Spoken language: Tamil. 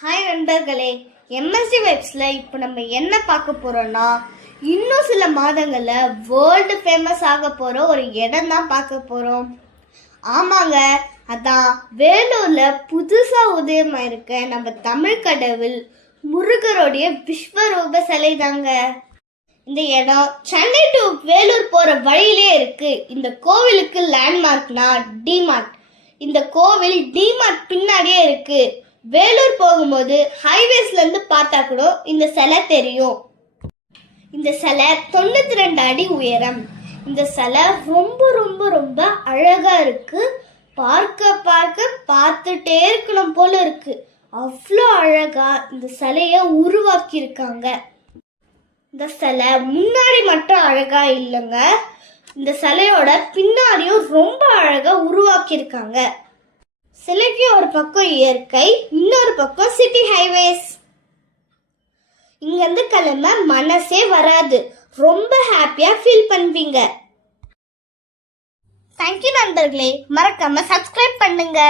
ஹாய் நண்பர்களே, எம்எஸ்டி வைப்ஸ்ல இப்போ நம்ம என்ன பார்க்க போறோம்னா, இன்னும் சில மாதங்கள்ல வேர்ல்டு ஃபேமஸ் ஆக போற ஒரு இடம் தான் பார்க்க போறோம். ஆமாங்க, அதான் வேலூர்ல புதுசா உதயமாயிருக்க நம்ம தமிழ் கடவுள் முருகருடைய விஸ்வரூப சிலை தாங்க. இந்த இடம் சென்னை டு வேலூர் போற வழியிலே இருக்கு. இந்த கோவிலுக்கு லேண்ட்மார்க்னா டிமார்ட். இந்த கோவில் டிமார்ட் பின்னாடியே இருக்கு. வேலூர் போகும்போது ஹைவேஸ்ல இருந்து பார்த்தா கூட இந்த சிலை தெரியும். இந்த சிலை 92 அடி உயரம். இந்த சிலை ரொம்ப ரொம்ப ரொம்ப அழகா இருக்கு. பார்க்க பார்க்க பார்த்துட்டே இருக்கணும் போல இருக்கு. அவ்வளோ அழகா இந்த சிலைய உருவாக்கி இருக்காங்க. இந்த சிலை முன்னாடி மட்டும் அழகா இல்லைங்க, இந்த சிலையோட பின்னாடியும் ரொம்ப அழகா உருவாக்கி இருக்காங்க. சிலைக்கு ஒரு பக்கம் இயற்கை, இன்னொரு பக்கம் சிட்டி ஹைவேஸ். இங்கிருந்து கிளம்ப மனசே வராது. ரொம்ப ஹாப்பியா ஃபீல் பண்ணுவீங்க. தேங்க்யூ நண்பர்களே, மறக்காம சப்ஸ்கிரைப் பண்ணுங்க.